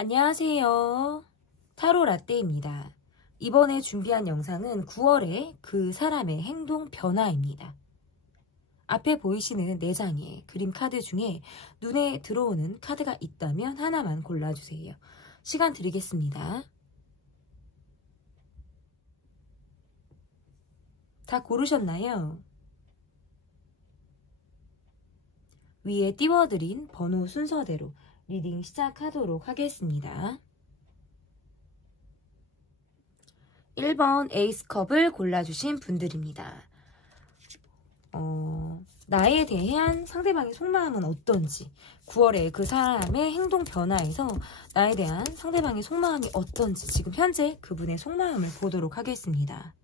안녕하세요. 타로 라떼입니다. 이번에 준비한 영상은 9월에 그 사람의 행동 변화입니다. 앞에 보이시는 4장의 그림 카드 중에 눈에 들어오는 카드가 있다면 하나만 골라주세요. 시간 드리겠습니다. 다 고르셨나요? 위에 띄워드린 번호 순서대로 리딩 시작하도록 하겠습니다. 1번 에이스컵을 골라주신 분들입니다. 나에 대한 상대방의 속마음은 어떤지, 9월에 그 사람의 행동 변화에서 나에 대한 상대방의 속마음이 어떤지 지금 현재 그분의 속마음을 보도록 하겠습니다.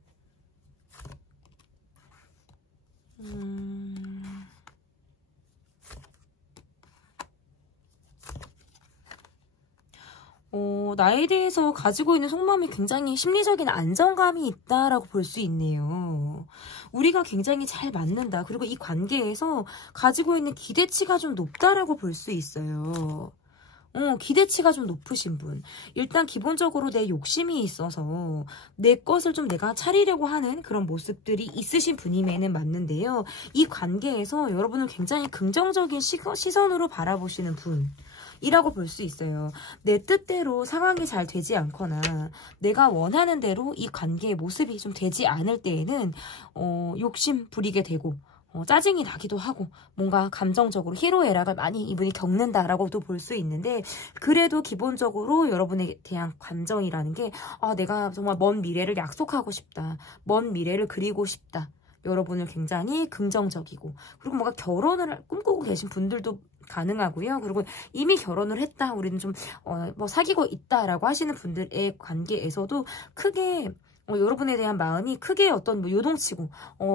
나에 대해서 가지고 있는 속마음이 굉장히 심리적인 안정감이 있다라고 볼 수 있네요. 우리가 굉장히 잘 맞는다. 그리고 이 관계에서 가지고 있는 기대치가 좀 높다라고 볼 수 있어요. 기대치가 좀 높으신 분. 일단 기본적으로 내 욕심이 있어서 내 것을 좀 내가 차리려고 하는 그런 모습들이 있으신 분임에는 맞는데요. 이 관계에서 여러분을 굉장히 긍정적인 시선으로 바라보시는 분. 이라고 볼 수 있어요. 내 뜻대로 상황이 잘 되지 않거나 내가 원하는 대로 이 관계의 모습이 좀 되지 않을 때에는 욕심 부리게 되고 짜증이 나기도 하고 뭔가 감정적으로 희로애락을 많이 이분이 겪는다라고도 볼 수 있는데, 그래도 기본적으로 여러분에 대한 감정이라는 게 내가 정말 먼 미래를 약속하고 싶다. 먼 미래를 그리고 싶다. 여러분을 굉장히 긍정적이고, 그리고 뭔가 결혼을 꿈꾸고 계신 분들도 가능하고요. 그리고 이미 결혼을 했다, 우리는 좀 뭐 사귀고 있다라고 하시는 분들의 관계에서도 크게 여러분에 대한 마음이 크게 어떤 뭐 요동치고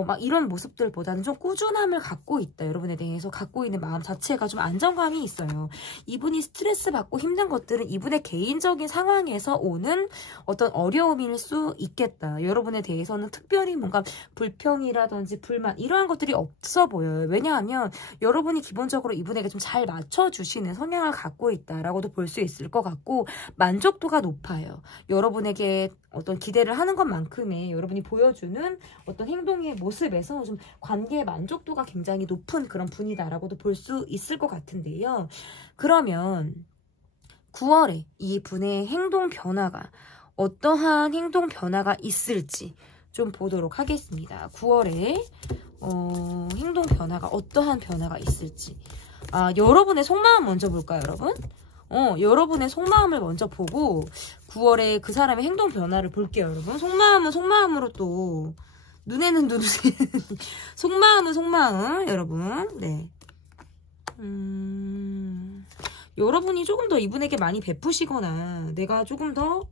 막 이런 모습들보다는 좀 꾸준함을 갖고 있다. 여러분에 대해서 갖고 있는 마음 자체가 좀 안정감이 있어요. 이분이 스트레스 받고 힘든 것들은 이분의 개인적인 상황에서 오는 어떤 어려움일 수 있겠다. 여러분에 대해서는 특별히 뭔가 불평이라든지 불만 이러한 것들이 없어 보여요. 왜냐하면 여러분이 기본적으로 이분에게 좀 잘 맞춰주시는 성향을 갖고 있다라고도 볼 수 있을 것 같고, 만족도가 높아요. 여러분에게 어떤 기대를 하는 것만큼의 여러분이 보여주는 어떤 행동의 모습에서 좀 관계의 만족도가 굉장히 높은 그런 분이다라고도 볼 수 있을 것 같은데요. 그러면 9월에 이 분의 행동 변화가 어떠한 행동 변화가 있을지 좀 보도록 하겠습니다. 9월에 행동 변화가 어떠한 변화가 있을지. 여러분의 속마음 먼저 볼까요, 여러분? 여러분의 속마음을 먼저 보고 9월에 그 사람의 행동 변화를 볼게요, 여러분. 속마음은 속마음으로 또 눈에는 눈 속마음은 속마음, 여러분. 네. 여러분이 조금 더 이분에게 많이 베푸시거나 내가 조금 더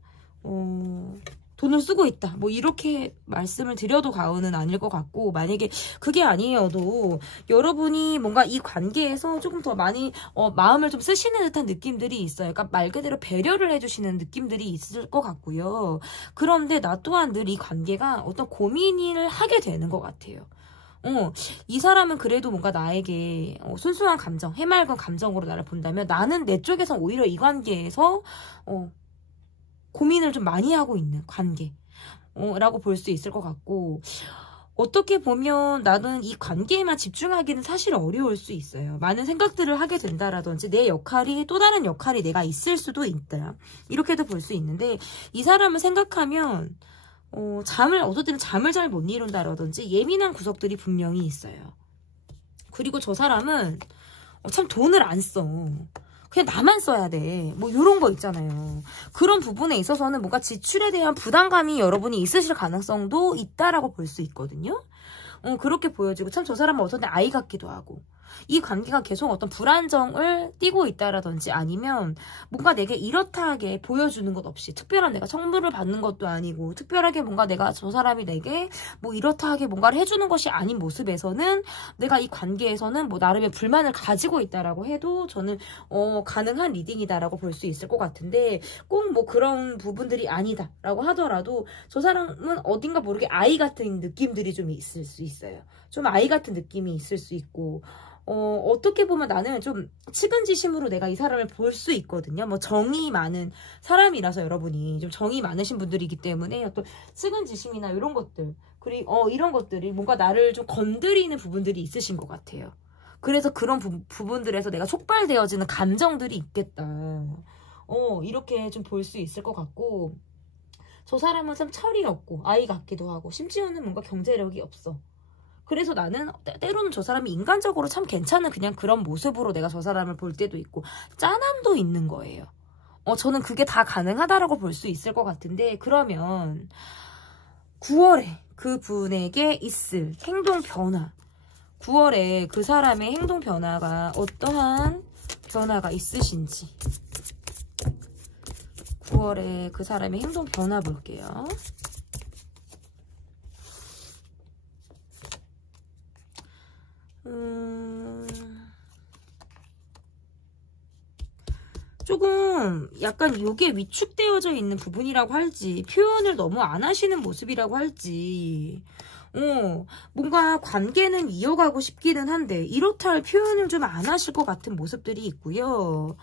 돈을 쓰고 있다, 뭐 이렇게 말씀을 드려도 과언은 아닐 것 같고, 만약에 그게 아니어도 여러분이 뭔가 이 관계에서 조금 더 많이 마음을 좀 쓰시는 듯한 느낌들이 있어요. 그러니까 말 그대로 배려를 해주시는 느낌들이 있을 것 같고요. 그런데 나 또한 늘 이 관계가 어떤 고민을 하게 되는 것 같아요. 이 사람은 그래도 뭔가 나에게 순수한 감정, 해맑은 감정으로 나를 본다면, 나는 내 쪽에서 오히려 이 관계에서 고민을 좀 많이 하고 있는 관계 라고 볼 수 있을 것 같고, 어떻게 보면 나는 이 관계에만 집중하기는 사실 어려울 수 있어요. 많은 생각들을 하게 된다라든지 내 역할이 또 다른 역할이 내가 있을 수도 있다, 이렇게도 볼 수 있는데, 이 사람을 생각하면 어떨 때는 잠을 잘 못 이룬다라든지 예민한 구석들이 분명히 있어요. 그리고 저 사람은 참 돈을 안 써. 그냥 나만 써야 돼. 뭐 이런 거 있잖아요. 그런 부분에 있어서는 뭔가 지출에 대한 부담감이 여러분이 있으실 가능성도 있다라고 볼 수 있거든요. 그렇게 보여지고, 참 저 사람은 어떤 때 아이 같기도 하고, 이 관계가 계속 어떤 불안정을 띠고 있다라든지, 아니면 뭔가 내게 이렇다하게 보여주는 것 없이 특별한 내가 선물을 받는 것도 아니고, 특별하게 뭔가 내가 저 사람이 내게 뭐 이렇다하게 뭔가를 해주는 것이 아닌 모습에서는 내가 이 관계에서는 뭐 나름의 불만을 가지고 있다라고 해도 저는 가능한 리딩이다라고 볼 수 있을 것 같은데, 꼭 뭐 그런 부분들이 아니다라고 하더라도 저 사람은 어딘가 모르게 아이 같은 느낌들이 좀 있을 수 있어요. 좀 아이 같은 느낌이 있을 수 있고, 어떻게 보면 나는 좀 측은지심으로 내가 이 사람을 볼 수 있거든요. 뭐 정이 많은 사람이라서 여러분이 좀 정이 많으신 분들이기 때문에 어떤 측은지심이나 이런 것들, 그리고 이런 것들이 뭔가 나를 좀 건드리는 부분들이 있으신 것 같아요. 그래서 그런 부분들에서 내가 촉발되어지는 감정들이 있겠다. 이렇게 좀 볼 수 있을 것 같고, 저 사람은 참 철이 없고 아이 같기도 하고 심지어는 뭔가 경제력이 없어. 그래서 나는 때로는 저 사람이 인간적으로 참 괜찮은 그냥 그런 모습으로 내가 저 사람을 볼 때도 있고 짠함도 있는 거예요. 저는 그게 다 가능하다라고 볼 수 있을 것 같은데, 그러면 9월에 그 분에게 있을 행동 변화, 9월에 그 사람의 행동 변화가 어떠한 변화가 있으신지, 9월에 그 사람의 행동 변화 볼게요. 조금 약간 이게 위축되어져 있는 부분이라고 할지, 표현을 너무 안 하시는 모습이라고 할지, 뭔가 관계는 이어가고 싶기는 한데 이렇다 할 표현을 좀 안 하실 것 같은 모습들이 있고요.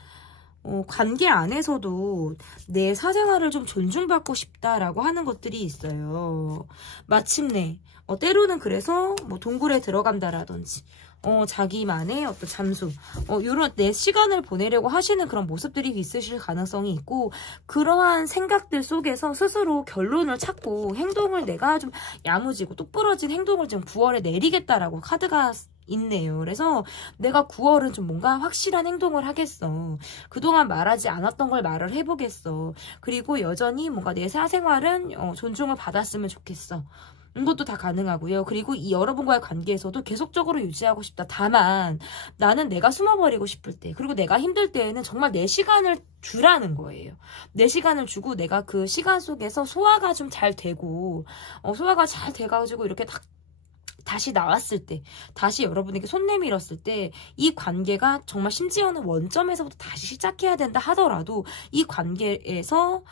관계 안에서도 내 사생활을 좀 존중받고 싶다라고 하는 것들이 있어요. 마침내 때로는 그래서 뭐 동굴에 들어간다라든지 자기만의 어떤 잠수, 요런 내 시간을 보내려고 하시는 그런 모습들이 있으실 가능성이 있고, 그러한 생각들 속에서 스스로 결론을 찾고 행동을 내가 좀 야무지고 똑부러진 행동을 좀 9월에 내리겠다라고 카드가 있네요. 그래서 내가 9월은 좀 뭔가 확실한 행동을 하겠어. 그동안 말하지 않았던 걸 말을 해보겠어. 그리고 여전히 뭔가 내 사생활은 존중을 받았으면 좋겠어. 이것도 다 가능하고요. 그리고 이 여러분과의 관계에서도 계속적으로 유지하고 싶다. 다만 나는 내가 숨어버리고 싶을 때, 그리고 내가 힘들 때에는 정말 내 시간을 주라는 거예요. 내 시간을 주고 내가 그 시간 속에서 소화가 좀 잘 되고, 소화가 잘 돼가지고 이렇게 다시 나왔을 때, 다시 여러분에게 손 내밀었을 때, 이 관계가 정말 심지어는 원점에서부터 다시 시작해야 된다 하더라도 이 관계에서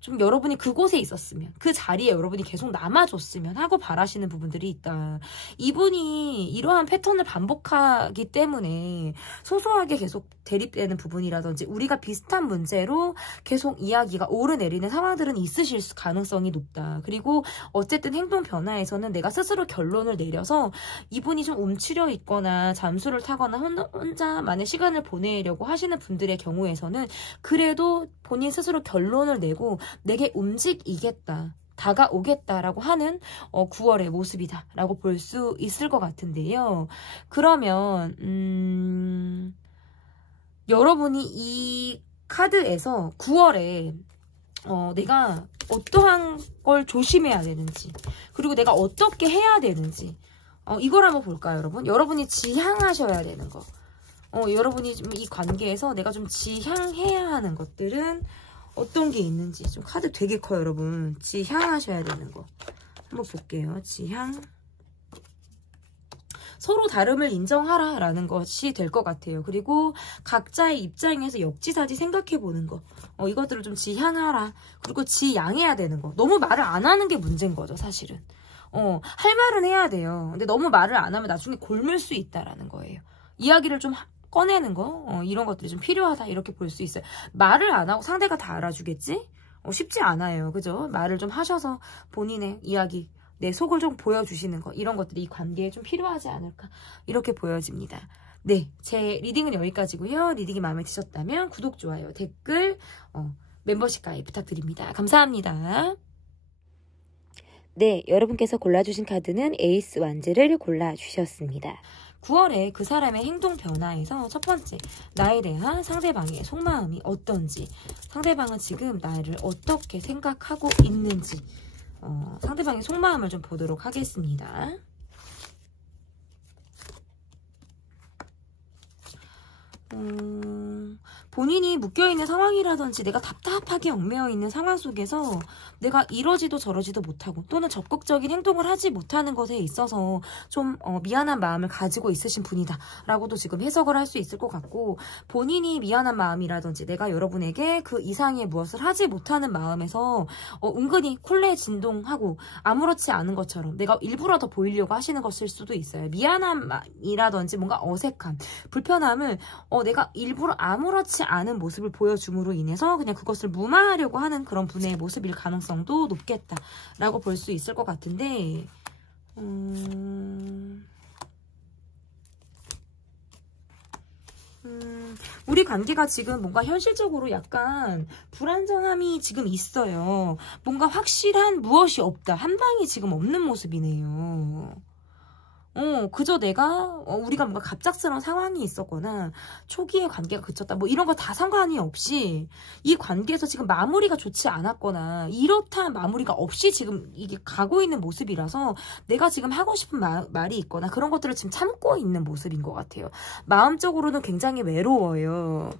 좀 여러분이 그곳에 있었으면, 그 자리에 여러분이 계속 남아줬으면 하고 바라시는 부분들이 있다. 이분이 이러한 패턴을 반복하기 때문에 소소하게 계속 대립되는 부분이라든지 우리가 비슷한 문제로 계속 이야기가 오르내리는 상황들은 있으실 가능성이 높다. 그리고 어쨌든 행동 변화에서는 내가 스스로 결론을 내려서 이분이 좀 움츠려 있거나 잠수를 타거나 혼자만의 시간을 보내려고 하시는 분들의 경우에서는 그래도 본인 스스로 결론을 내고 내게 움직이겠다, 다가오겠다라고 하는 9월의 모습이다라고 볼 수 있을 것 같은데요. 그러면 여러분이 이 카드에서 9월에 내가 어떠한 걸 조심해야 되는지, 그리고 내가 어떻게 해야 되는지, 이걸 한번 볼까요, 여러분? 여러분이 지향하셔야 되는 거, 여러분이 좀 이 관계에서 내가 좀 지향해야 하는 것들은 어떤 게 있는지. 좀 카드 되게 커요, 여러분. 지향하셔야 되는 거 한번 볼게요. 지향. 서로 다름을 인정하라 라는 것이 될 것 같아요. 그리고 각자의 입장에서 역지사지 생각해보는 거, 이것들을 좀 지향하라. 그리고 지양해야 되는 거. 너무 말을 안 하는 게 문제인 거죠, 사실은. 할 말은 해야 돼요. 근데 너무 말을 안 하면 나중에 골물 수 있다라는 거예요. 이야기를 좀 꺼내는 거, 이런 것들이 좀 필요하다, 이렇게 볼 수 있어요. 말을 안 하고 상대가 다 알아주겠지? 쉽지 않아요. 그죠? 말을 좀 하셔서 본인의 이야기, 내 속을 좀 보여주시는 거, 이런 것들이 이 관계에 좀 필요하지 않을까, 이렇게 보여집니다. 네, 제 리딩은 여기까지고요. 리딩이 마음에 드셨다면 구독, 좋아요, 댓글, 멤버십 가입 부탁드립니다. 감사합니다. 네, 여러분께서 골라주신 카드는 에이스 완즈를 골라주셨습니다. 9월에 그 사람의 행동 변화에서 첫 번째, 나에 대한 상대방의 속마음이 어떤지, 상대방은 지금 나를 어떻게 생각하고 있는지, 상대방의 속마음을 좀 보도록 하겠습니다. 본인이 묶여있는 상황이라든지 내가 답답하게 얽매여있는 상황 속에서 내가 이러지도 저러지도 못하고 또는 적극적인 행동을 하지 못하는 것에 있어서 좀 미안한 마음을 가지고 있으신 분이다 라고도 지금 해석을 할 수 있을 것 같고, 본인이 미안한 마음이라든지 내가 여러분에게 그 이상의 무엇을 하지 못하는 마음에서 은근히 콜레 진동하고 아무렇지 않은 것처럼 내가 일부러 더 보이려고 하시는 것일 수도 있어요. 미안함이라든지 뭔가 어색함, 불편함을 내가 일부러 아무렇지 않은 모습을 보여줌으로 인해서 그냥 그것을 무마하려고 하는 그런 분의 모습일 가능성도 높겠다라고 볼 수 있을 것 같은데, 우리 관계가 지금 뭔가 현실적으로 약간 불안정함이 지금 있어요. 뭔가 확실한 무엇이 없다, 한 방이 지금 없는 모습이네요. 그저 우리가 뭔가 갑작스러운 상황이 있었거나 초기에 관계가 그쳤다 뭐 이런 거 다 상관이 없이 이 관계에서 지금 마무리가 좋지 않았거나 이렇다 마무리가 없이 지금 이게 가고 있는 모습이라서 내가 지금 하고 싶은 말이 있거나 그런 것들을 지금 참고 있는 모습인 것 같아요. 마음적으로는 굉장히 외로워요.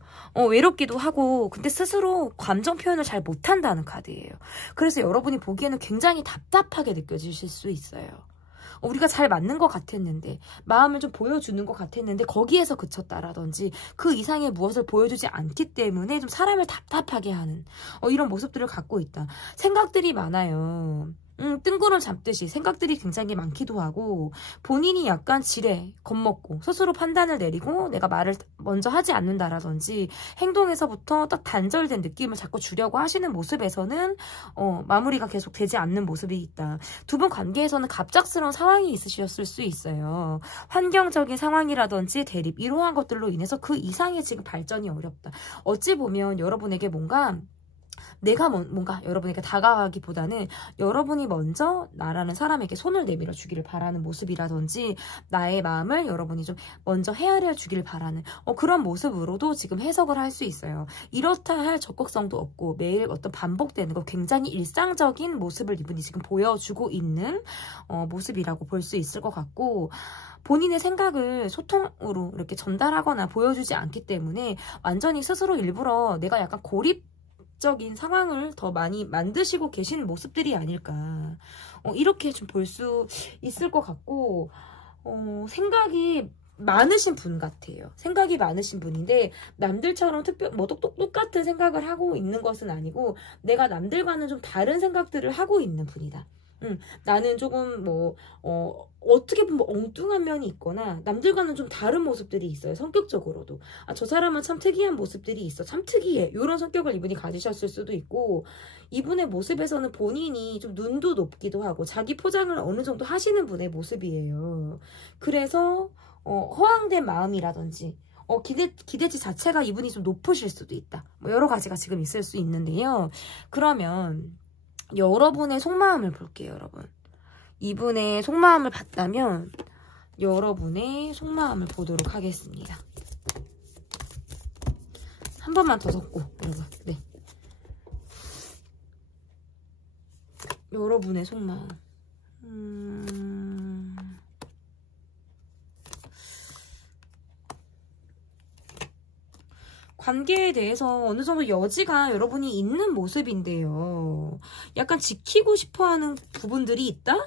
외롭기도 하고 근데 스스로 감정 표현을 잘 못한다는 카드예요. 그래서 여러분이 보기에는 굉장히 답답하게 느껴지실 수 있어요. 우리가 잘 맞는 것 같았는데 마음을 좀 보여주는 것 같았는데 거기에서 그쳤다라든지 그 이상의 무엇을 보여주지 않기 때문에 좀 사람을 답답하게 하는 이런 모습들을 갖고 있다. 생각들이 많아요. 뜬구름 잡듯이 생각들이 굉장히 많기도 하고 본인이 약간 지레 겁먹고 스스로 판단을 내리고 내가 말을 먼저 하지 않는다라든지 행동에서부터 딱 단절된 느낌을 자꾸 주려고 하시는 모습에서는 마무리가 계속 되지 않는 모습이 있다. 두 분 관계에서는 갑작스러운 상황이 있으셨을 수 있어요. 환경적인 상황이라든지 대립 이러한 것들로 인해서 그 이상의 지금 발전이 어렵다. 어찌 보면 여러분에게 내가 뭔가 여러분에게 다가가기보다는 여러분이 먼저 나라는 사람에게 손을 내밀어 주기를 바라는 모습이라든지 나의 마음을 여러분이 좀 먼저 헤아려 주기를 바라는 그런 모습으로도 지금 해석을 할 수 있어요. 이렇다 할 적극성도 없고 매일 어떤 반복되는 거 굉장히 일상적인 모습을 이분이 지금 보여주고 있는 모습이라고 볼 수 있을 것 같고, 본인의 생각을 소통으로 이렇게 전달하거나 보여주지 않기 때문에 완전히 스스로 일부러 내가 약간 적인 상황을 더 많이 만드시고 계신 모습들이 아닐까 이렇게 좀 볼 수 있을 것 같고, 생각이 많으신 분 같아요. 생각이 많으신 분인데 남들처럼 똑같은 생각을 하고 있는 것은 아니고 내가 남들과는 좀 다른 생각들을 하고 있는 분이다. 나는 조금 어떻게 보면 엉뚱한 면이 있거나 남들과는 좀 다른 모습들이 있어요. 성격적으로도. 저 사람은 참 특이한 모습들이 있어. 참 특이해. 이런 성격을 이분이 가지셨을 수도 있고, 이분의 모습에서는 본인이 좀 눈도 높기도 하고 자기 포장을 어느 정도 하시는 분의 모습이에요. 그래서 허황된 마음이라든지 기대치 자체가 이분이 좀 높으실 수도 있다. 여러 가지가 지금 있을 수 있는데요. 그러면 여러분의 속마음을 볼게요, 여러분. 이분의 속마음을 봤다면 여러분의 속마음을 보도록 하겠습니다. 한 번만 더 섞고, 여러분. 네. 여러분의 속마음. 관계에 대해서 어느 정도 여지가 여러분이 있는 모습인데요. 약간 지키고 싶어하는 부분들이 있다?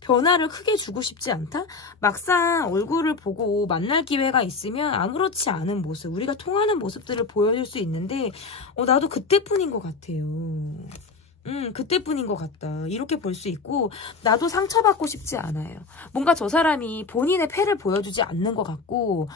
변화를 크게 주고 싶지 않다? 막상 얼굴을 보고 만날 기회가 있으면 아무렇지 않은 모습, 우리가 통하는 모습들을 보여줄 수 있는데 나도 그때뿐인 것 같아요. 그때뿐인 것 같다. 이렇게 볼 수 있고, 나도 상처받고 싶지 않아요. 뭔가 저 사람이 본인의 패를 보여주지 않는 것 같고,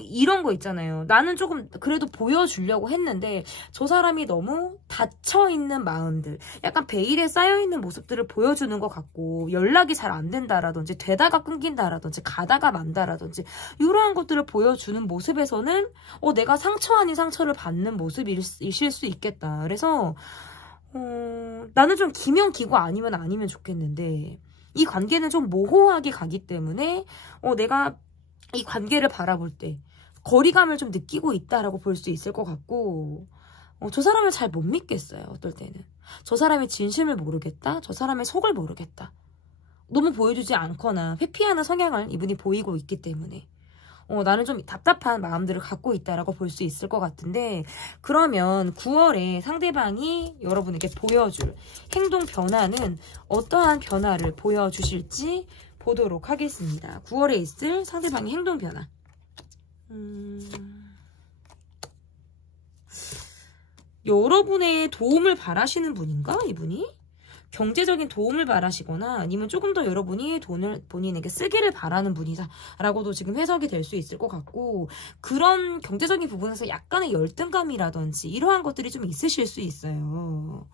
이런 거 있잖아요. 나는 조금 그래도 보여주려고 했는데 저 사람이 너무 닫혀있는 마음들, 약간 베일에 쌓여있는 모습들을 보여주는 것 같고, 연락이 잘 안 된다라든지 되다가 끊긴다라든지 가다가 만다라든지 이러한 것들을 보여주는 모습에서는 내가 상처 아닌 상처를 받는 모습이실 수 있겠다. 그래서 나는 좀 기면 기고 아니면 좋겠는데 이 관계는 좀 모호하게 가기 때문에 내가 이 관계를 바라볼 때 거리감을 좀 느끼고 있다라고 볼 수 있을 것 같고, 저 사람을 잘 못 믿겠어요. 어떨 때는 저 사람의 진심을 모르겠다, 저 사람의 속을 모르겠다, 너무 보여주지 않거나 회피하는 성향을 이분이 보이고 있기 때문에 나는 좀 답답한 마음들을 갖고 있다라고 볼 수 있을 것 같은데, 그러면 9월에 상대방이 여러분에게 보여줄 행동 변화는 어떠한 변화를 보여주실지 보도록 하겠습니다. 9월에 있을 상대방의 행동 변화. 여러분의 도움을 바라시는 분인가? 이분이? 경제적인 도움을 바라시거나 아니면 조금 더 여러분이 돈을 본인에게 쓰기를 바라는 분이다라고도 지금 해석이 될 수 있을 것 같고, 그런 경제적인 부분에서 약간의 열등감이라든지 이러한 것들이 좀 있으실 수 있어요.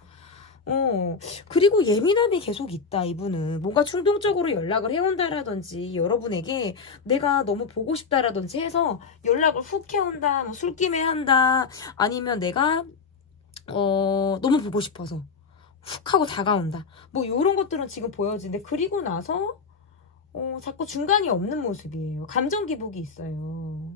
그리고 예민함이 계속 있다. 이분은 뭔가 충동적으로 연락을 해온다라든지 여러분에게 내가 너무 보고 싶다라든지 해서 연락을 훅 해온다, 뭐 술김에 한다, 아니면 내가 너무 보고 싶어서 훅 하고 다가온다, 뭐 이런 것들은 지금 보여지는데, 그리고 나서 자꾸 중간이 없는 모습이에요. 감정 기복이 있어요.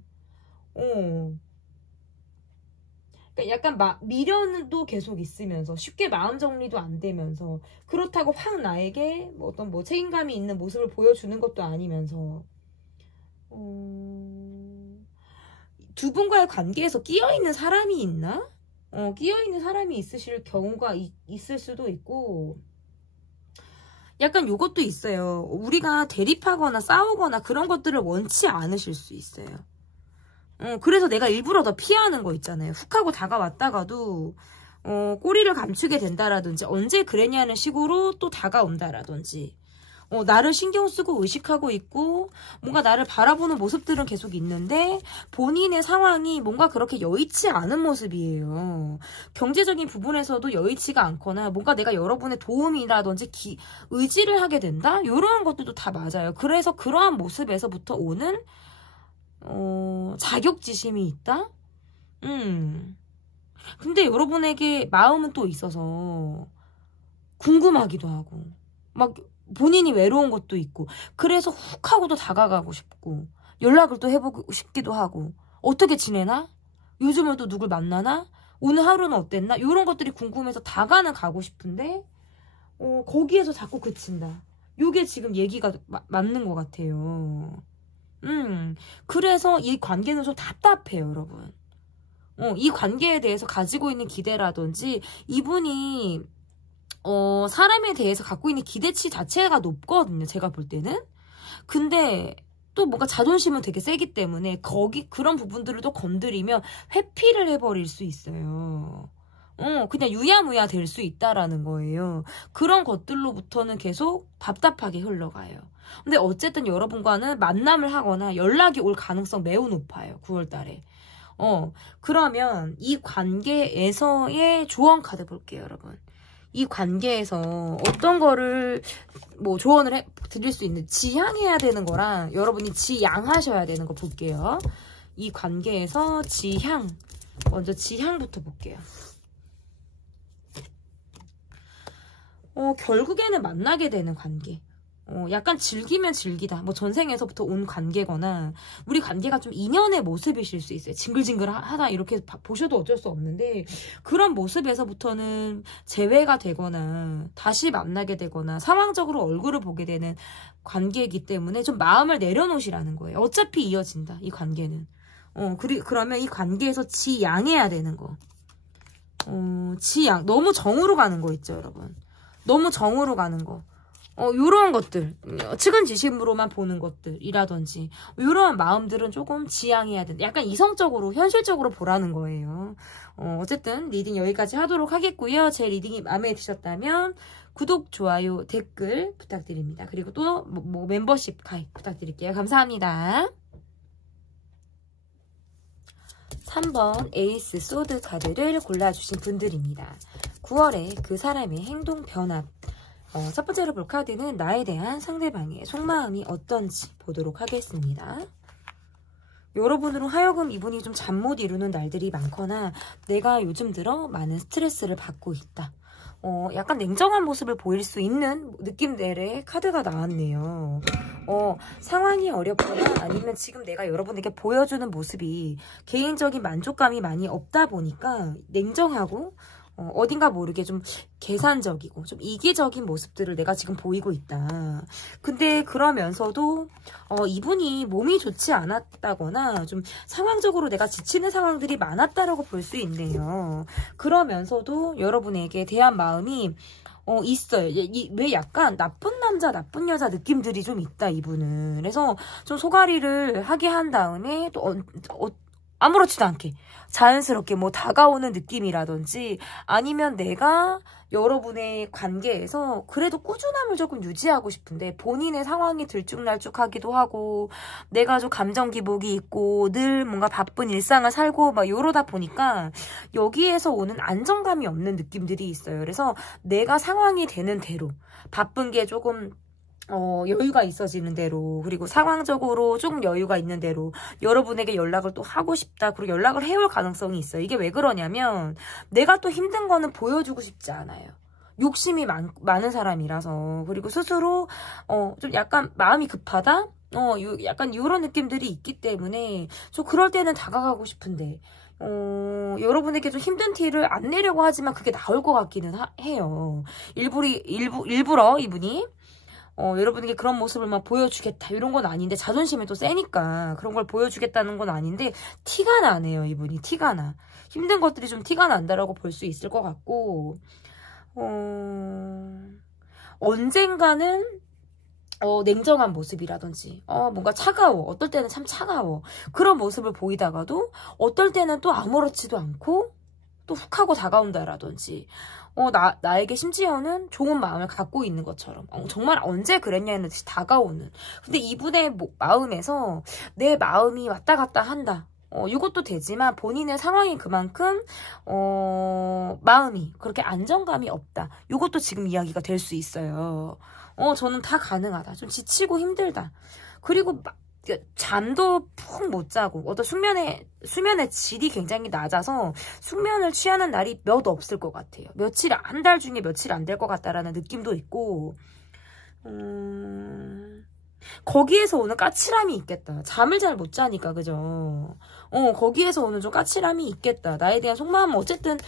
그러니까 약간 미련도 계속 있으면서 쉽게 마음 정리도 안 되면서, 그렇다고 확 나에게 어떤 책임감이 있는 모습을 보여주는 것도 아니면서, 두 분과의 관계에서 끼어있는 사람이 있나? 끼어있는 사람이 있으실 경우가 있을 수도 있고, 약간 요것도 있어요. 우리가 대립하거나 싸우거나 그런 것들을 원치 않으실 수 있어요. 그래서 내가 일부러 더 피하는 거 있잖아요. 훅 하고 다가왔다가도 꼬리를 감추게 된다라든지, 언제 그랬냐는 식으로 또 다가온다라든지, 나를 신경 쓰고 의식하고 있고 뭔가 나를 바라보는 모습들은 계속 있는데 본인의 상황이 뭔가 그렇게 여의치 않은 모습이에요. 경제적인 부분에서도 여의치가 않거나 뭔가 내가 여러분의 도움이라든지 의지를 하게 된다? 이러한 것들도 다 맞아요. 그래서 그러한 모습에서부터 오는 자격지심이 있다? 근데 여러분에게 마음은 또 있어서 궁금하기도 하고 막 본인이 외로운 것도 있고, 그래서 훅 하고도 다가가고 싶고 연락을 또 해보고 싶기도 하고, 어떻게 지내나? 요즘은 또 누굴 만나나? 오늘 하루는 어땠나? 이런 것들이 궁금해서 다가는 가고 싶은데 거기에서 자꾸 그친다. 요게 지금 얘기가 맞는 것 같아요. 그래서 이 관계는 좀 답답해요, 여러분. 이 관계에 대해서 가지고 있는 기대라든지, 이분이 사람에 대해서 갖고 있는 기대치 자체가 높거든요, 제가 볼 때는. 근데 또 뭔가 자존심은 되게 세기 때문에 그런 부분들을 또 건드리면 회피를 해버릴 수 있어요. 그냥 유야무야 될 수 있다라는 거예요. 그런 것들로부터는 계속 답답하게 흘러가요. 근데 어쨌든 여러분과는 만남을 하거나 연락이 올 가능성 매우 높아요, 9월달에. 그러면 이 관계에서의 조언 카드 볼게요, 여러분. 이 관계에서 어떤 거를 조언을 드릴 수 있는, 지향해야 되는 거랑 여러분이 지양하셔야 되는 거 볼게요. 이 관계에서 먼저 지향부터 볼게요. 결국에는 만나게 되는 관계. 약간 즐기면 즐기다. 전생에서부터 온 관계거나 우리 관계가 좀 인연의 모습이실 수 있어요. 징글징글하다 이렇게 보셔도 어쩔 수 없는데, 그런 모습에서부터는 재회가 되거나 다시 만나게 되거나 상황적으로 얼굴을 보게 되는 관계이기 때문에 좀 마음을 내려놓으시라는 거예요. 어차피 이어진다, 이 관계는. 그러면 이 관계에서 지양해야 되는 거. 지양. 너무 정으로 가는 거 있죠, 여러분. 너무 정으로 가는 거. 요런 것들, 측은지심으로만 보는 것들이라든지 요런 마음들은 조금 지양해야 된다. 약간 이성적으로, 현실적으로 보라는 거예요. 어쨌든 리딩 여기까지 하도록 하겠고요. 제 리딩이 마음에 드셨다면 구독, 좋아요, 댓글 부탁드립니다. 그리고 또 멤버십 가입 부탁드릴게요. 감사합니다. 3번 에이스 소드 카드를 골라주신 분들입니다. 9월에 그 사람의 행동 변화. 첫 번째로 볼 카드는 나에 대한 상대방의 속마음이 어떤지 보도록 하겠습니다. 여러분으로 하여금 이분이 좀 잠 못 이루는 날들이 많거나 내가 요즘 들어 많은 스트레스를 받고 있다. 약간 냉정한 모습을 보일 수 있는 느낌들의 카드가 나왔네요. 상황이 어렵거나 아니면 지금 내가 여러분에게 보여주는 모습이 개인적인 만족감이 많이 없다 보니까 냉정하고 어딘가 모르게 좀 계산적이고 좀 이기적인 모습들을 내가 지금 보이고 있다. 근데 그러면서도 이분이 몸이 좋지 않았다거나 좀 상황적으로 내가 지치는 상황들이 많았다라고 볼 수 있네요. 그러면서도 여러분에게 대한 마음이 있어요. 왜 약간 나쁜 남자, 나쁜 여자 느낌들이 좀 있다, 이분은. 그래서 좀 소가리를 하게 한 다음에 또 아무렇지도 않게 자연스럽게 뭐 다가오는 느낌이라든지 아니면 내가 여러분의 관계에서 그래도 꾸준함을 조금 유지하고 싶은데 본인의 상황이 들쭉날쭉하기도 하고 내가 좀 감정 기복이 있고 늘 뭔가 바쁜 일상을 살고 막 이러다 보니까 여기에서 오는 안정감이 없는 느낌들이 있어요. 그래서 내가 상황이 되는 대로 바쁜 게 조금 여유가 있어지는 대로 그리고 상황적으로 조금 여유가 있는 대로 여러분에게 연락을 또 하고 싶다. 그리고 연락을 해올 가능성이 있어요. 이게 왜 그러냐면 내가 또 힘든 거는 보여주고 싶지 않아요. 욕심이 많은 사람이라서 그리고 스스로 좀 약간 마음이 급하다? 약간 이런 느낌들이 있기 때문에 좀 그럴 때는 다가가고 싶은데 여러분에게 좀 힘든 티를 안 내려고 하지만 그게 나올 것 같기는 해요. 일부러 이분이 여러분에게 그런 모습을 막 보여주겠다 이런 건 아닌데 자존심이 또 세니까 그런 걸 보여주겠다는 건 아닌데 티가 나네요. 이분이 티가 나. 힘든 것들이 좀 티가 난다라고 볼 수 있을 것 같고 언젠가는 냉정한 모습이라든지 뭔가 차가워. 어떨 때는 참 차가워. 그런 모습을 보이다가도 어떨 때는 또 아무렇지도 않고 또 훅 하고 다가온다라든지 나에게 심지어는 좋은 마음을 갖고 있는 것처럼 정말 언제 그랬냐는 듯이 다가오는 근데 이분의 마음에서 내 마음이 왔다 갔다 한다. 이것도 되지만 본인의 상황이 그만큼 마음이 그렇게 안정감이 없다. 이것도 지금 이야기가 될 수 있어요. 저는 다 가능하다. 좀 지치고 힘들다. 그리고 잠도 푹 못 자고 어떤 수면의 질이 굉장히 낮아서 숙면을 취하는 날이 몇 없을 것 같아요. 한 달 중에 며칠 안 될 것 같다라는 느낌도 있고 거기에서 오는 까칠함이 있겠다. 잠을 잘 못 자니까 그죠? 거기에서 오는 좀 까칠함이 있겠다. 나에 대한 속마음은 어쨌든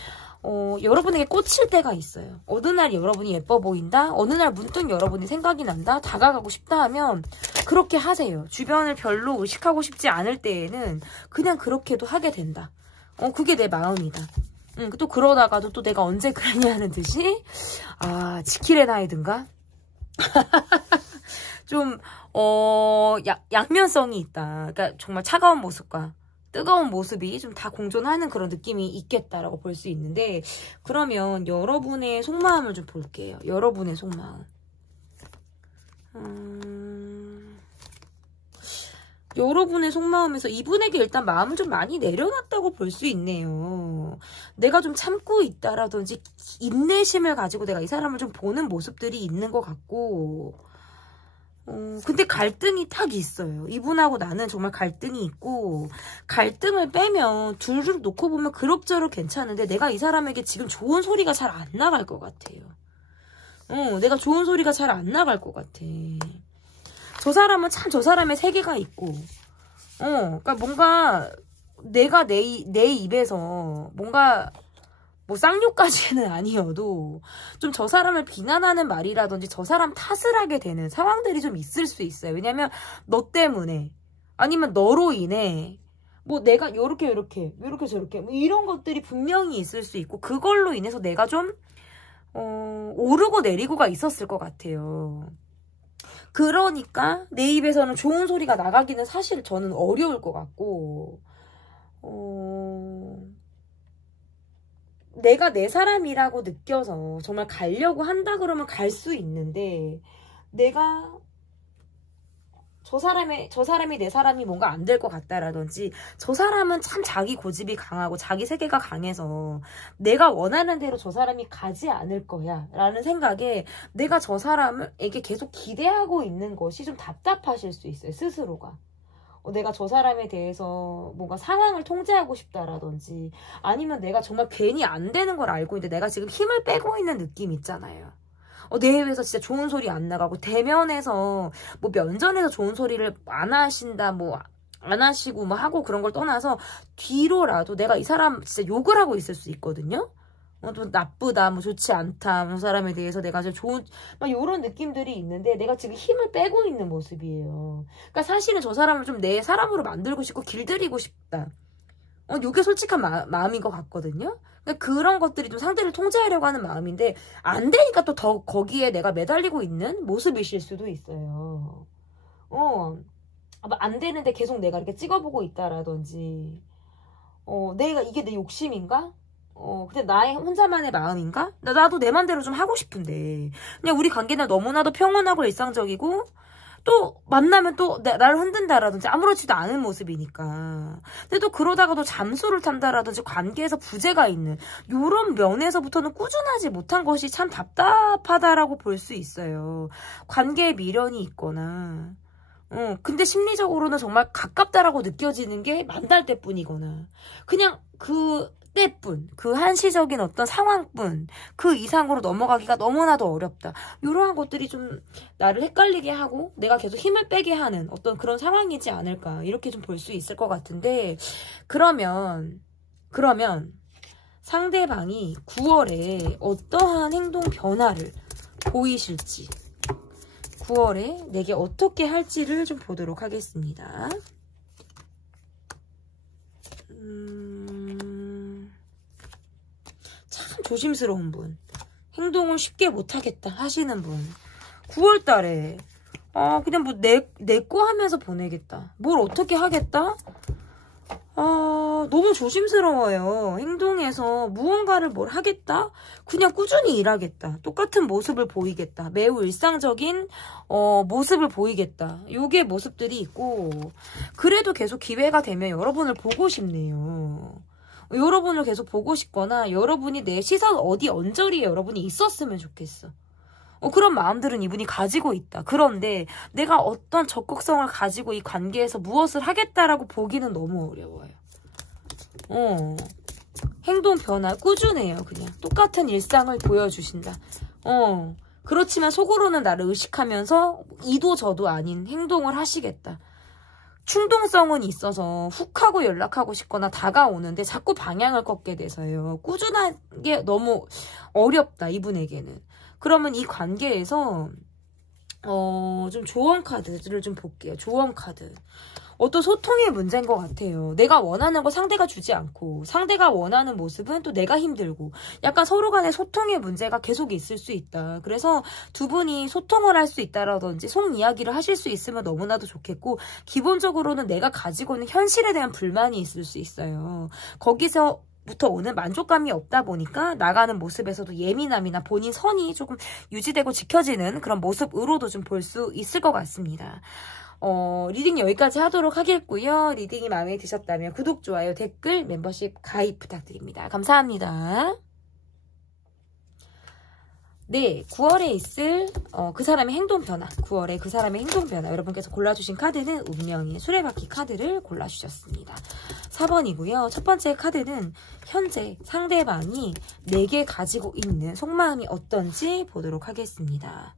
여러분에게 꽂힐 때가 있어요. 어느 날 여러분이 예뻐 보인다? 어느 날 문득 여러분이 생각이 난다? 다가가고 싶다 하면 그렇게 하세요. 주변을 별로 의식하고 싶지 않을 때에는 그냥 그렇게도 하게 된다. 그게 내 마음이다. 또 그러다가도 또 내가 언제 그랬냐는 듯이 지킬의 나이든가? 좀 양면성이 있다. 그러니까 정말 차가운 모습과 뜨거운 모습이 좀 다 공존하는 그런 느낌이 있겠다라고 볼 수 있는데 그러면 여러분의 속마음을 좀 볼게요. 여러분의 속마음. 여러분의 속마음에서 이분에게 일단 마음을 좀 많이 내려놨다고 볼 수 있네요. 내가 좀 참고 있다라든지 인내심을 가지고 내가 이 사람을 좀 보는 모습들이 있는 것 같고 근데 갈등이 딱 있어요. 이분하고 나는 정말 갈등이 있고 갈등을 빼면 둘을 놓고 보면 그럭저럭 괜찮은데 내가 이 사람에게 지금 좋은 소리가 잘 안 나갈 것 같아요. 내가 좋은 소리가 잘 안 나갈 것 같아. 저 사람은 참 저 사람의 세계가 있고 그러니까 뭔가 내가 내 입에서 뭔가 뭐 쌍욕까지는 아니어도 좀 저 사람을 비난하는 말이라든지 저 사람 탓을 하게 되는 상황들이 좀 있을 수 있어요. 왜냐면 너 때문에 아니면 너로 인해 뭐 내가 요렇게 저렇게 뭐 이런 것들이 분명히 있을 수 있고 그걸로 인해서 내가 좀 오르고 내리고가 있었을 것 같아요. 그러니까 내 입에서는 좋은 소리가 나가기는 사실 저는 어려울 것 같고 내가 내 사람이라고 느껴서 정말 가려고 한다 그러면 갈 수 있는데 내가 저 사람이 내 사람이 뭔가 안 될 것 같다라든지 저 사람은 참 자기 고집이 강하고 자기 세계가 강해서 내가 원하는 대로 저 사람이 가지 않을 거야 라는 생각에 내가 저 사람에게 계속 기대하고 있는 것이 좀 답답하실 수 있어요. 스스로가. 내가 저 사람에 대해서 뭔가 상황을 통제하고 싶다라든지 아니면 내가 정말 괜히 안 되는 걸 알고 있는데 내가 지금 힘을 빼고 있는 느낌 있잖아요. 내 입에서 진짜 좋은 소리 안 나가고 대면에서 뭐 면전에서 좋은 소리를 안 하신다 뭐 안 하시고 뭐 하고 그런 걸 떠나서 뒤로라도 내가 이 사람 진짜 욕을 하고 있을 수 있거든요. 좀 나쁘다, 뭐 좋지 않다, 뭐 사람에 대해서 내가 좀 좋은, 막 이런 느낌들이 있는데 내가 지금 힘을 빼고 있는 모습이에요. 그러니까 사실은 저 사람을 좀 내 사람으로 만들고 싶고 길들이고 싶다. 요게 솔직한 마음인 것 같거든요. 그러니까 그런 것들이 좀 상대를 통제하려고 하는 마음인데 안 되니까 또 더 거기에 내가 매달리고 있는 모습이실 수도 있어요. 안 되는데 계속 내가 이렇게 찍어보고 있다라든지, 내가 이게 내 욕심인가? 근데 나의 혼자만의 마음인가? 나도 내 맘대로 좀 하고 싶은데. 그냥 우리 관계는 너무나도 평온하고 일상적이고, 또 만나면 또 나를 흔든다라든지 아무렇지도 않은 모습이니까. 근데 또 그러다가도 잠수를 탄다라든지 관계에서 부재가 있는 요런 면에서부터는 꾸준하지 못한 것이 참 답답하다라고 볼 수 있어요. 관계에 미련이 있거나. 근데 심리적으로는 정말 가깝다라고 느껴지는 게 만날 때뿐이거나 그냥 그때뿐, 그 한시적인 어떤 상황뿐, 그 이상으로 넘어가기가 너무나도 어렵다. 이러한 것들이 좀 나를 헷갈리게 하고 내가 계속 힘을 빼게 하는 어떤 그런 상황이지 않을까, 이렇게 좀 볼 수 있을 것 같은데, 그러면 상대방이 9월에 어떠한 행동 변화를 보이실지, 9월에 내게 어떻게 할지를 좀 보도록 하겠습니다. 참 조심스러운 분, 행동을 쉽게 못하겠다 하시는 분, 9월달에 그냥 뭐 내 거 하면서 보내겠다, 뭘 어떻게 하겠다, 너무 조심스러워요. 행동에서 무언가를 뭘 하겠다? 그냥 꾸준히 일하겠다. 똑같은 모습을 보이겠다. 매우 일상적인 모습을 보이겠다. 요게 모습들이 있고, 그래도 계속 기회가 되면 여러분을 보고 싶네요. 여러분을 계속 보고 싶거나 여러분이 내 시선 어디 언저리에 여러분이 있었으면 좋겠어. 그런 마음들은 이분이 가지고 있다. 그런데 내가 어떤 적극성을 가지고 이 관계에서 무엇을 하겠다라고 보기는 너무 어려워요. 행동 변화 꾸준해요. 그냥 똑같은 일상을 보여주신다. 그렇지만 속으로는 나를 의식하면서 이도 저도 아닌 행동을 하시겠다. 충동성은 있어서 훅 하고 연락하고 싶거나 다가오는데 자꾸 방향을 꺾게 돼서요. 꾸준한 게 너무 어렵다, 이분에게는. 그러면 이 관계에서 좀 조언 카드를 좀 볼게요. 조언 카드. 어떤 소통의 문제인 것 같아요. 내가 원하는 거 상대가 주지 않고, 상대가 원하는 모습은 또 내가 힘들고, 약간 서로 간의 소통의 문제가 계속 있을 수 있다. 그래서 두 분이 소통을 할 수 있다라든지 속 이야기를 하실 수 있으면 너무나도 좋겠고, 기본적으로는 내가 가지고 있는 현실에 대한 불만이 있을 수 있어요. 거기서 부터 오는 만족감이 없다 보니까 나가는 모습에서도 예민함이나 본인 선이 조금 유지되고 지켜지는 그런 모습으로도 좀 볼 수 있을 것 같습니다. 리딩 여기까지 하도록 하겠고요. 리딩이 마음에 드셨다면 구독, 좋아요, 댓글, 멤버십 가입 부탁드립니다. 감사합니다. 네, 9월에 있을 그 사람의 행동 변화, 9월에 그 사람의 행동 변화, 여러분께서 골라주신 카드는 운명의 수레바퀴 카드를 골라주셨습니다. 4번이고요. 첫 번째 카드는 현재 상대방이 내게 가지고 있는 속마음이 어떤지 보도록 하겠습니다.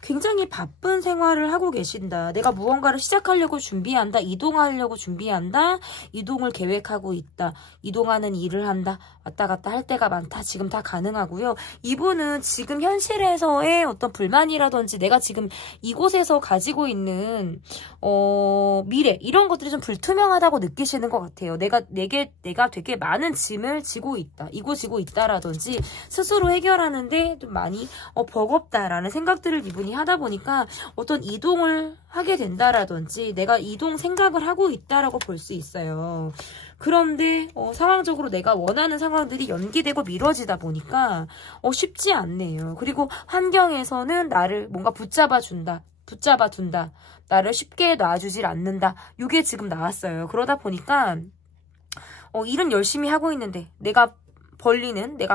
굉장히 바쁜 생활을 하고 계신다. 내가 무언가를 시작하려고 준비한다. 이동하려고 준비한다. 이동을 계획하고 있다. 이동하는 일을 한다. 왔다 갔다 할 때가 많다. 지금 다 가능하고요. 이분은 지금 현실에서의 어떤 불만이라든지 내가 지금 이곳에서 가지고 있는 미래, 이런 것들이 좀 불투명하다고 느끼시는 것 같아요. 내가 되게 많은 짐을 지고 있다. 이고 있다라든지 스스로 해결하는데 좀 많이 버겁다라는 생각들을 이분이 하다 보니까 어떤 이동을 하게 된다라든지 내가 이동 생각을 하고 있다라고 볼 수 있어요. 그런데 상황적으로 내가 원하는 상황들이 연기되고 미뤄지다 보니까 쉽지 않네요. 그리고 환경에서는 나를 뭔가 붙잡아 둔다. 나를 쉽게 놔주질 않는다. 이게 지금 나왔어요. 그러다 보니까 일은 열심히 하고 있는데 내가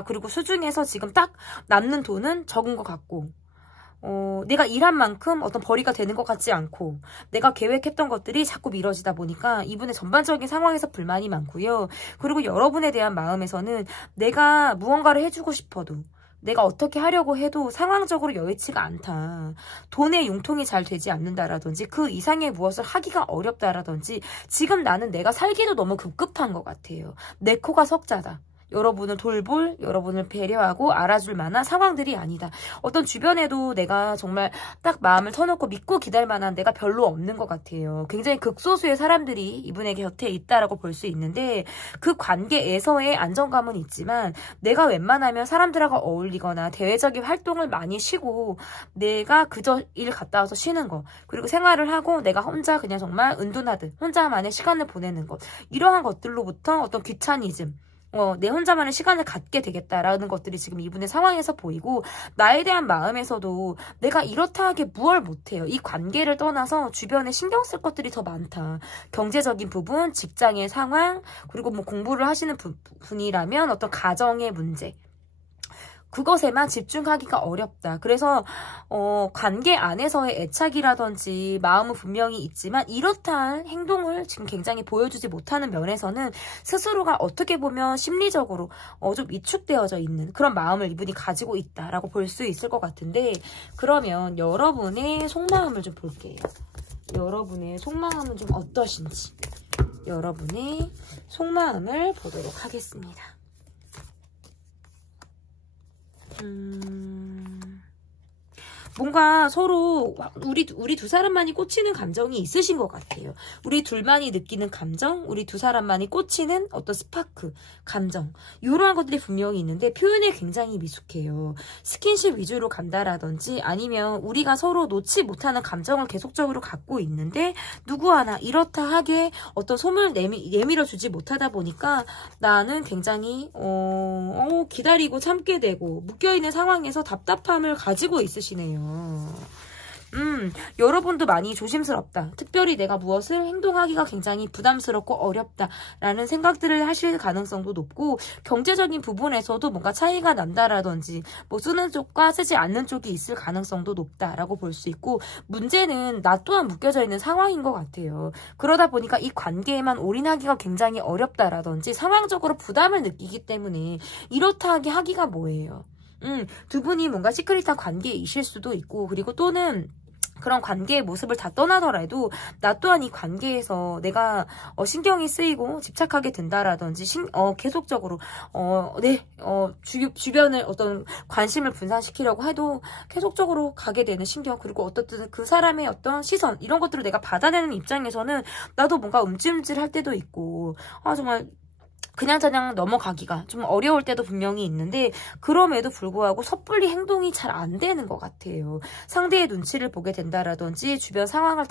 그리고 수중에서 지금 딱 남는 돈은 적은 것 같고, 내가 일한 만큼 어떤 벌이가 되는 것 같지 않고, 내가 계획했던 것들이 자꾸 미뤄지다 보니까 이분의 전반적인 상황에서 불만이 많고요. 그리고 여러분에 대한 마음에서는 내가 무언가를 해주고 싶어도, 내가 어떻게 하려고 해도 상황적으로 여의치가 않다. 돈의 융통이 잘 되지 않는다라든지 그 이상의 무엇을 하기가 어렵다라든지 지금 나는 내가 살기도 너무 급급한 것 같아요. 내 코가 석자다. 여러분을 돌볼, 여러분을 배려하고 알아줄 만한 상황들이 아니다. 어떤 주변에도 내가 정말 딱 마음을 터놓고 믿고 기댈 만한 내가 별로 없는 것 같아요. 굉장히 극소수의 사람들이 이분의 곁에 있다라고 볼 수 있는데 그 관계에서의 안정감은 있지만 내가 웬만하면 사람들하고 어울리거나 대외적인 활동을 많이 쉬고 내가 그저 일 갔다 와서 쉬는 거 그리고 생활을 하고 내가 혼자 그냥 정말 은둔하듯 혼자만의 시간을 보내는 것 이러한 것들로부터 어떤 귀차니즘 내 혼자만의 시간을 갖게 되겠다라는 것들이 지금 이분의 상황에서 보이고 나에 대한 마음에서도 내가 이렇다 하게 무얼 못해요. 이 관계를 떠나서 주변에 신경 쓸 것들이 더 많다. 경제적인 부분, 직장의 상황, 그리고 뭐 공부를 하시는 분이라면 어떤 가정의 문제 그것에만 집중하기가 어렵다. 그래서 관계 안에서의 애착이라든지 마음은 분명히 있지만 이렇다한 행동을 지금 굉장히 보여주지 못하는 면에서는 스스로가 어떻게 보면 심리적으로 좀 위축되어져 있는 그런 마음을 이분이 가지고 있다라고 볼 수 있을 것 같은데 그러면 여러분의 속마음을 좀 볼게요. 여러분의 속마음은 좀 어떠신지 여러분의 속마음을 보도록 하겠습니다. 뭔가 서로 우리 두 사람만이 꽂히는 감정이 있으신 것 같아요. 우리 둘만이 느끼는 감정, 우리 두 사람만이 꽂히는 어떤 스파크, 감정 이러한 것들이 분명히 있는데 표현에 굉장히 미숙해요. 스킨십 위주로 간다라든지 아니면 우리가 서로 놓지 못하는 감정을 계속적으로 갖고 있는데 누구 하나 이렇다 하게 어떤 솜을 내밀어 주지 못하다 보니까 나는 굉장히 기다리고 참게 되고 묶여있는 상황에서 답답함을 가지고 있으시네요. 여러분도 많이 조심스럽다. 특별히 내가 무엇을 행동하기가 굉장히 부담스럽고 어렵다라는 생각들을 하실 가능성도 높고 경제적인 부분에서도 뭔가 차이가 난다라든지 뭐 쓰는 쪽과 쓰지 않는 쪽이 있을 가능성도 높다라고 볼 수 있고 문제는 나 또한 묶여져 있는 상황인 것 같아요. 그러다 보니까 이 관계에만 올인하기가 굉장히 어렵다라든지 상황적으로 부담을 느끼기 때문에 이렇다 하기가 뭐예요. 두 분이 뭔가 시크릿한 관계이실 수도 있고 그리고 또는 그런 관계의 모습을 다 떠나더라도 나 또한 이 관계에서 내가 신경이 쓰이고 집착하게 된다라든지 계속적으로 주변을 어떤 관심을 분산시키려고 해도 계속적으로 가게 되는 신경 그리고 어떻든 그 사람의 어떤 시선 이런 것들을 내가 받아내는 입장에서는 나도 뭔가 움찔움찔할 때도 있고 정말 그냥저냥 넘어가기가 좀 어려울 때도 분명히 있는데 그럼에도 불구하고 섣불리 행동이 잘 안 되는 것 같아요. 상대의 눈치를 보게 된다라든지 주변 상황을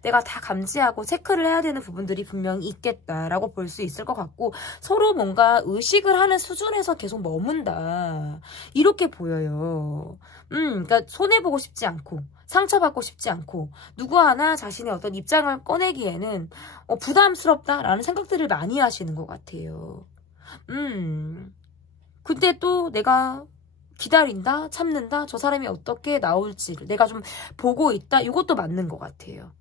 내가 다 감지하고 체크를 해야 되는 부분들이 분명히 있겠다라고 볼 수 있을 것 같고 서로 뭔가 의식을 하는 수준에서 계속 머문다. 이렇게 보여요. 그러니까 손해보고 싶지 않고 상처받고 싶지 않고 누구 하나 자신의 어떤 입장을 꺼내기에는 부담스럽다라는 생각들을 많이 하시는 것 같아요. 근데 또 내가 기다린다, 참는다, 저 사람이 어떻게 나올지를 내가 좀 보고 있다, 이것도 맞는 것 같아요.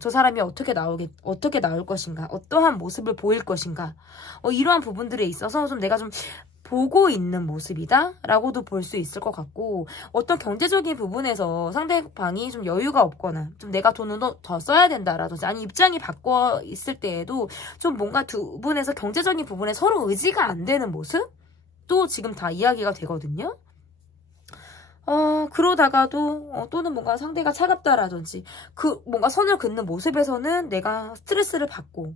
저 사람이 어떻게 나올 것인가, 어떠한 모습을 보일 것인가, 이러한 부분들에 있어서 좀 내가 좀 보고 있는 모습이다 라고도 볼 수 있을 것 같고 어떤 경제적인 부분에서 상대방이 좀 여유가 없거나 좀 내가 돈을 더 써야 된다라든지 아니 입장이 바꿔 있을 때에도 좀 뭔가 두 분에서 경제적인 부분에 서로 의지가 안 되는 모습도 지금 다 이야기가 되거든요. 그러다가도 또는 뭔가 상대가 차갑다라든지 뭔가 선을 긋는 모습에서는 내가 스트레스를 받고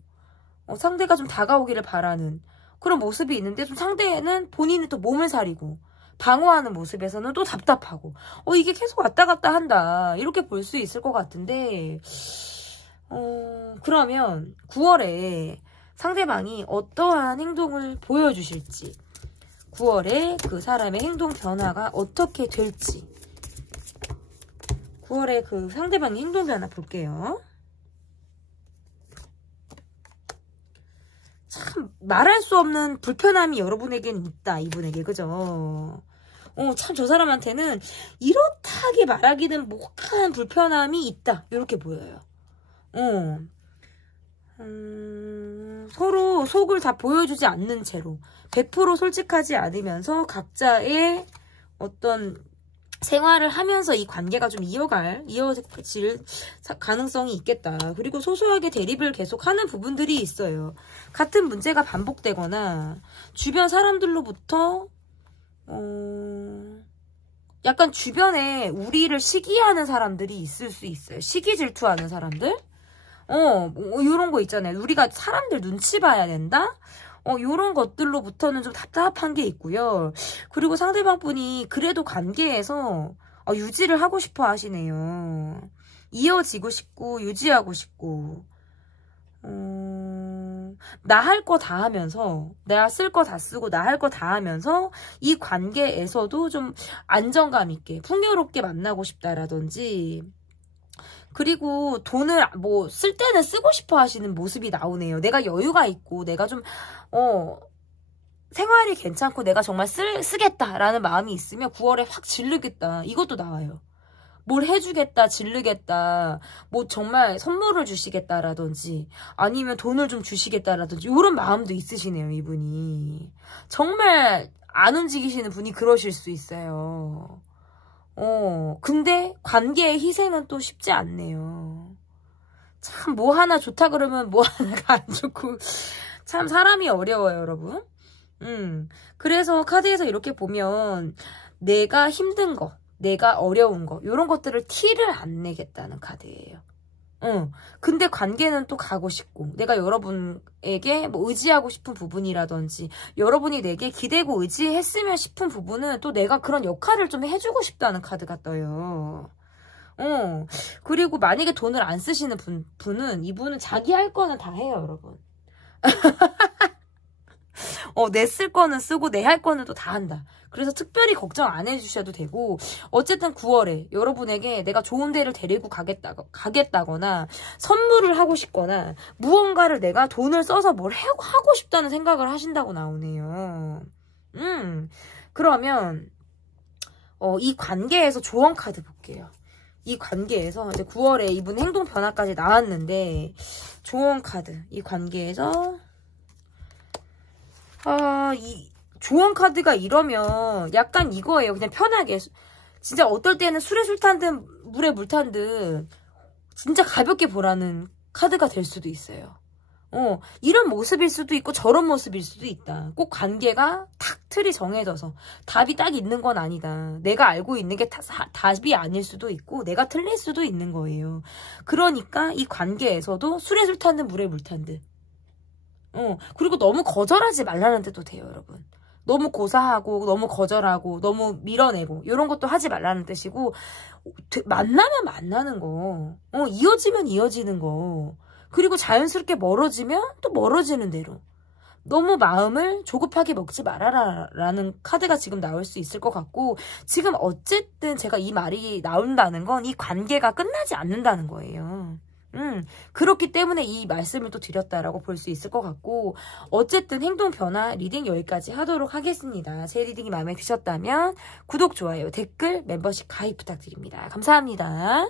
상대가 좀 다가오기를 바라는 그런 모습이 있는데 좀 상대는 본인이 또 몸을 사리고 방어하는 모습에서는 또 답답하고 이게 계속 왔다 갔다 한다 이렇게 볼 수 있을 것 같은데 그러면 9월에 상대방이 어떠한 행동을 보여주실지 9월에 그 사람의 행동 변화가 어떻게 될지 9월에 그 상대방의 행동 변화 볼게요. 참 말할 수 없는 불편함이 여러분에겐 있다. 이분에게 그죠? 참 저 사람한테는 이렇다하게 말하기는 목한 불편함이 있다. 이렇게 보여요. 서로 속을 다 보여주지 않는 채로 100% 솔직하지 않으면서 각자의 어떤 생활을 하면서 이 관계가 좀 이어질 가능성이 있겠다. 그리고 소소하게 대립을 계속하는 부분들이 있어요. 같은 문제가 반복되거나 주변 사람들로부터 약간 주변에 우리를 시기하는 사람들이 있을 수 있어요. 시기 질투하는 사람들? 뭐 요런 거 있잖아요. 우리가 사람들 눈치 봐야 된다? 요런 것들로부터는 좀 답답한 게 있고요. 그리고 상대방 분이 그래도 관계에서 유지를 하고 싶어 하시네요. 이어지고 싶고, 유지하고 싶고, 나 할 거 다 하면서, 내가 쓸 거 다 쓰고, 나 할 거 다 하면서, 이 관계에서도 좀 안정감 있게, 풍요롭게 만나고 싶다라든지, 그리고 돈을 뭐 쓸 때는 쓰고 싶어 하시는 모습이 나오네요. 내가 여유가 있고 내가 좀 생활이 괜찮고 내가 정말 쓰겠다라는 마음이 있으면 9월에 확 지르겠다. 이것도 나와요. 뭘 해주겠다, 지르겠다, 뭐 정말 선물을 주시겠다라든지 아니면 돈을 좀 주시겠다라든지 이런 마음도 있으시네요. 이분이. 정말 안 움직이시는 분이 그러실 수 있어요. 근데 관계의 희생은 또 쉽지 않네요. 참 뭐 하나 좋다 그러면 뭐 하나가 안 좋고 참 사람이 어려워요, 여러분. 그래서 카드에서 이렇게 보면 내가 힘든 거, 내가 어려운 거 이런 것들을 티를 안 내겠다는 카드예요. 근데 관계는 또 가고 싶고 내가 여러분에게 뭐 의지하고 싶은 부분이라든지 여러분이 내게 기대고 의지했으면 싶은 부분은 또 내가 그런 역할을 좀 해주고 싶다는 카드가 떠요. 그리고 만약에 돈을 안 쓰시는 분은 이분은 자기 할 거는 다 해요, 여러분. 내 쓸 거는 쓰고 내 할 거는 또 다 한다. 그래서 특별히 걱정 안 해주셔도 되고 어쨌든 9월에 여러분에게 내가 좋은 데를 데리고 가겠다거나 선물을 하고 싶거나 무언가를 내가 돈을 써서 뭘 하고 싶다는 생각을 하신다고 나오네요. 그러면 이 관계에서 조언 카드 볼게요. 이 관계에서 이제 9월에 이분 행동 변화까지 나왔는데 조언 카드 이 관계에서 이 조언 카드가 이러면 약간 이거예요. 그냥 편하게 진짜 어떨 때는 술에 술 탄 듯 물에 물 탄 듯 진짜 가볍게 보라는 카드가 될 수도 있어요. 이런 모습일 수도 있고 저런 모습일 수도 있다. 꼭 관계가 탁 틀이 정해져서 답이 딱 있는 건 아니다. 내가 알고 있는 게 답이 아닐 수도 있고 내가 틀릴 수도 있는 거예요. 그러니까 이 관계에서도 술에 술 탄 듯 물에 물 탄 듯 그리고 너무 거절하지 말라는 뜻도 돼요, 여러분. 너무 고사하고 너무 거절하고 너무 밀어내고 이런 것도 하지 말라는 뜻이고 만나면 만나는 거 이어지면 이어지는 거 그리고 자연스럽게 멀어지면 또 멀어지는 대로 너무 마음을 조급하게 먹지 말아라 라는 카드가 지금 나올 수 있을 것 같고 지금 어쨌든 제가 이 말이 나온다는 건 이 관계가 끝나지 않는다는 거예요. 그렇기 때문에 이 말씀을 또 드렸다라고 볼 수 있을 것 같고 어쨌든 행동 변화 리딩 여기까지 하도록 하겠습니다. 제 리딩이 마음에 드셨다면 구독, 좋아요, 댓글, 멤버십 가입 부탁드립니다. 감사합니다.